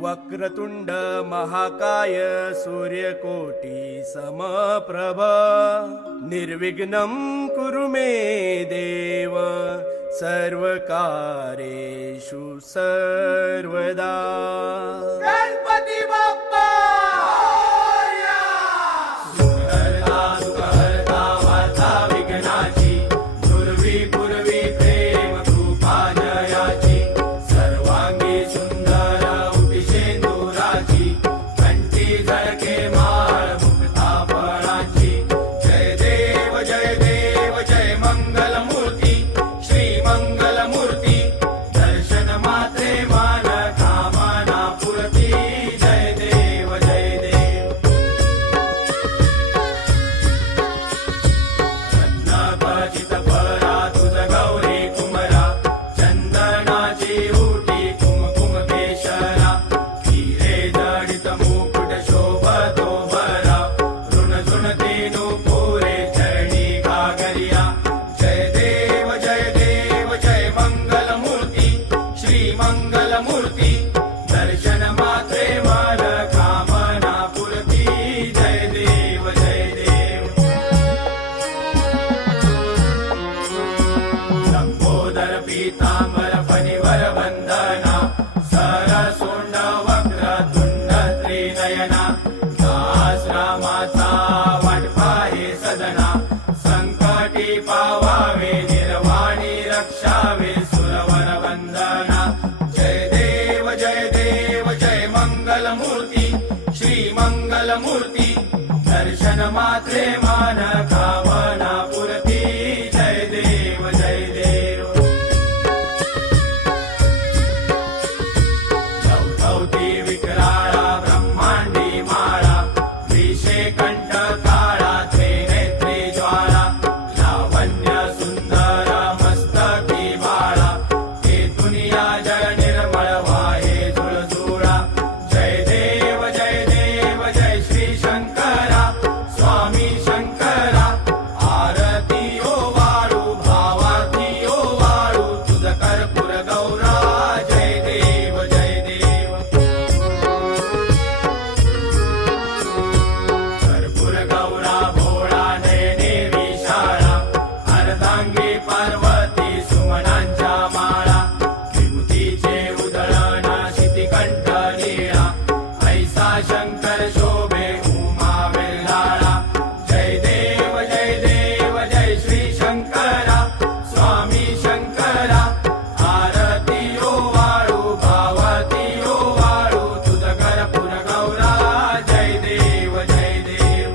वक्रतुंड महाकाय सूर्यकोटी समप्रभ निर्विघ्नं कुरु मे देव सर्वकार्येषु सर्वदा। गणपती बाप्पा सुखहर्ता सुखहर्ता वार्ता विघ्नाची पूर्वी पूर्वी प्रेम कृपा जयाची सर्वांगी सुंदर उटिशेंदुराची कंठी झळके माळ मुक्ता फळाची जय देव जय मंगलमूर्ती श्री मंगलमूर्ती दर्शन मात्रे मान कामना पूर्ती जय देव जय देव। रत्नाखचित फळा तुझ गौरी कुमरा चंदनाची उटी कुमकुम केशरा हिरे जडित मुकुट शोभतो भरा ऋण झुणती नुपुरे चरणी घागरिया जय देव जय मंगलमूर्ती श्री मंगलमूर्ती दर्शन मात्रे मान कामना पूर्ती जय देव जय देव। लंबोदर पीतांबर फणिवर वंदना सरसोंड वक्रतुंड त्रिनयना दास रामाचा वाटपा हे सदना संकटी पावावे निर्वाणी रक्षावे सुरवर वंदना जय देव जय मंगलमूर्ती श्री मंगलमूर्ती दर्शन मात्रे मान कामना पूर्ती जय देव जय देव। चौथौती विकराळा ब्रह्मांडी माळा विषे कंठ काळा त्रिनेत्री ज्वाळा लावण्य सुंदर मस्तकी बाळा हे दुनिया जय निर्मळ वाहे झुळझुळा जय देव जय श्री शंकरा स्वामी शंकरा आरती ओ वाळू भावाती ओ वाळू तुझ कर्पूर गौरा जय देव जय देव। कर्पूर गौरा भोळा नयने विशाळा अर्धांगी पार्वती सुमनांच्या माळा विभूतीचे उधळण शितिकंठ नीळा ऐसा शंकर शोभे उमा वेल्हाळा जय देव जय श्री शंकरा स्वामी शंकरा आरती ओ वाळू भावती ओ वाळू तुझ कर्पूर गौरा जय देव जय देव।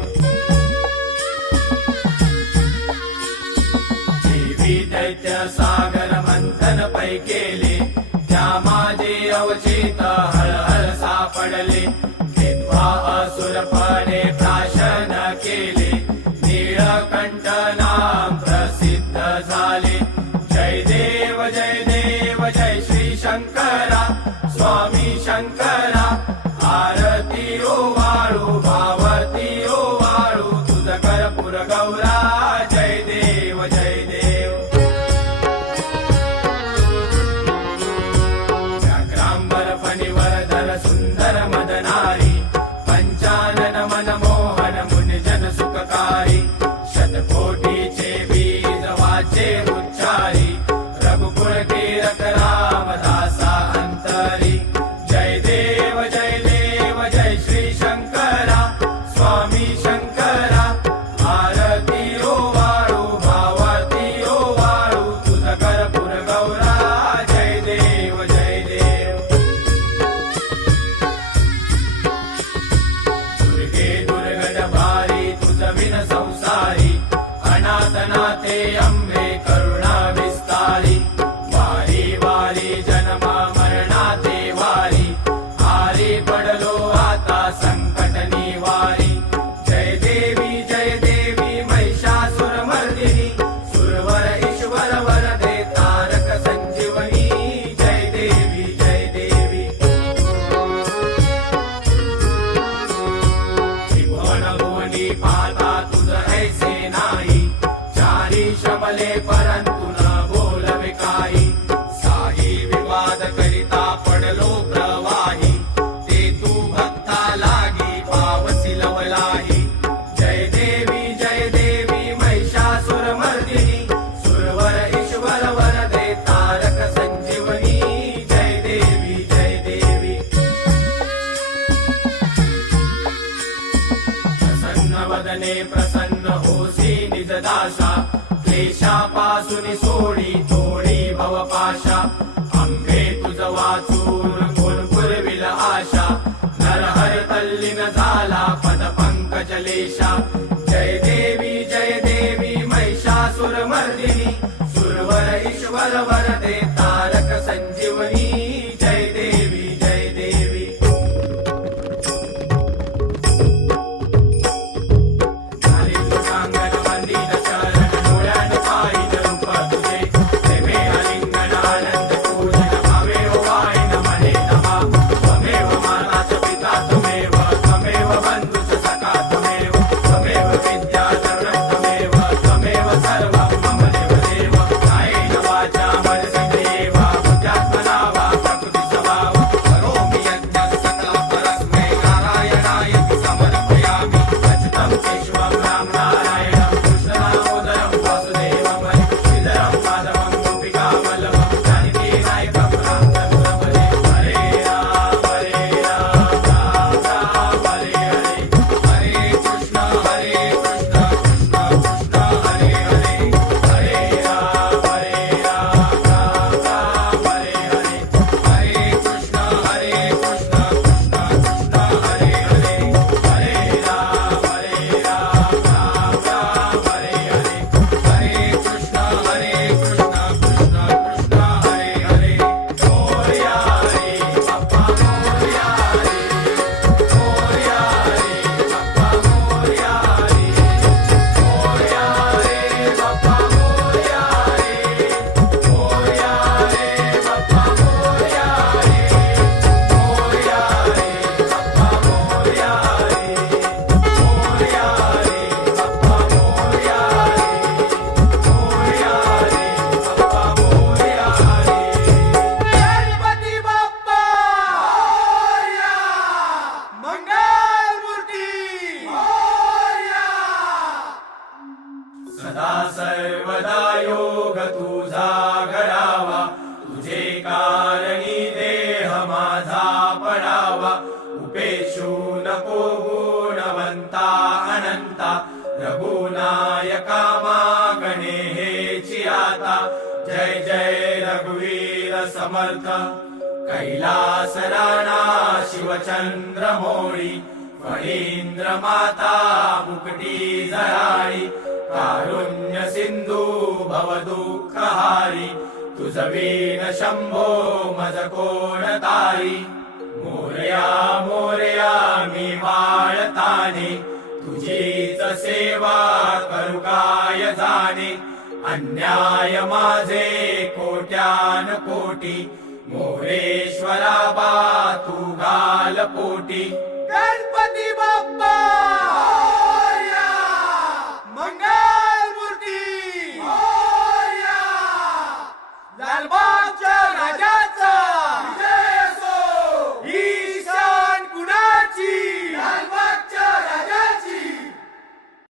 देवी दैत्य सागर मंथन पै केले त्या माझे अवचित हळहळ सापडले केव्हा असुरपणे प्राशन केले नीळकंठ नाम प्रसिद्ध झाले जय देव जय श्री शंकरा स्वामी शंकरा आरती ओ वाळू भावती ओ वाळू तुझ कर्पूर गौरा जय देव जय देव। व्याघ्रांबर फणिवर धर सुंदर मदनारी पंचानन मनमोहन मुनिजन सुखकारी शतकोटीचे बीज वाचे उच्चारी रघुकुळ कीरक रामदासा अंतरी जय देव जय श्री शंकरा स्वामी शंकरा आरती ओ वाळू भावती ओ वाळू तुझ कर्पूर गौरा जय देव जय देव। दुर्गे दुर्गट भारी तुझ विन दर्शने प्रसन्न होसी निज दासा क्लेशापासून सोडी तोडी भवपाशा अंबे तुझ वाचून कोण पुरविल आशा नरहर तल्लीन झाला पद पंकजलेशा जय देवी महिषासुरमर्दिनी सुरवर ईश्वर वरदे तारक संजीवनी जय देवी जय देवी झाली लोकांगण वंदित शरण डोळ्यान पाहिन रूप तुझे प्रेमे आलिंगन आनंद पूजन भावे ओवाळीन मने नमा त्वमेव माता च पिता त्वमेव त्वमेव बंधुश्च सखा त्वमेव त्वमेव विद्या धर्म त्वमेव त्वमेव सर्वं मम देवदेव कायेन वाचा मनसेन्द्रियेव बुद्ध्यात्मना वा प्रकृतिस्वभाव करोमि यज्ञं सकलं परस्मै नारायणायति समर्पयामि अच्युतं केशवं राम नारायणं कृष्णदामोदरं वासुदेवं हरे श्रीधरं माधवं गोपिकावल्लभं जानकी नायकं राम चन्द्रपदे हरे राम राम राम हरे हरे हरे कृष्ण कृष्ण कृष्ण हरे हरे हरे राम राम राम हरे हरे हरे कृष्ण कृष्ण कृष्ण हरे हरे हरे राम राम राम हरे हरे हरे कृष्ण कृष्ण कृष्ण हरे हरे मोरया रे बाप्पा मोरया रे मोरया रे बाप्पा मोरया रे मोरया रे बाप्पा मोरया रे मोरया रे बाप्पा मोरया रे मोरया रे बाप्पा मोरया रे मोरया रे बाप्पा मोरया गणपती बाप्पा मोरया. मंगलमूर्ती मोरया. सदा सर्वदा योग तुझा घडावा तुझे कारणी देह माझा पडावा उपेशू नको गुणवंता अनंता रघुनायका मागणे हेची आता जय जय रघुवीर समर्थ कैलास राणा शिवचंद्र मोळी फणींद्र माता मुकटी जराळी कारुण्य सिंधू भव दुःखहारी तुझ वीण शंभो मज कोण तारी मोरया मोरया मी माळताने तुझीच सेवा करू काय जाणे अन्याय माझे कोट्यान कोटी मोरेश्वरा बा तू घाल पोटी गणपती बाप्पा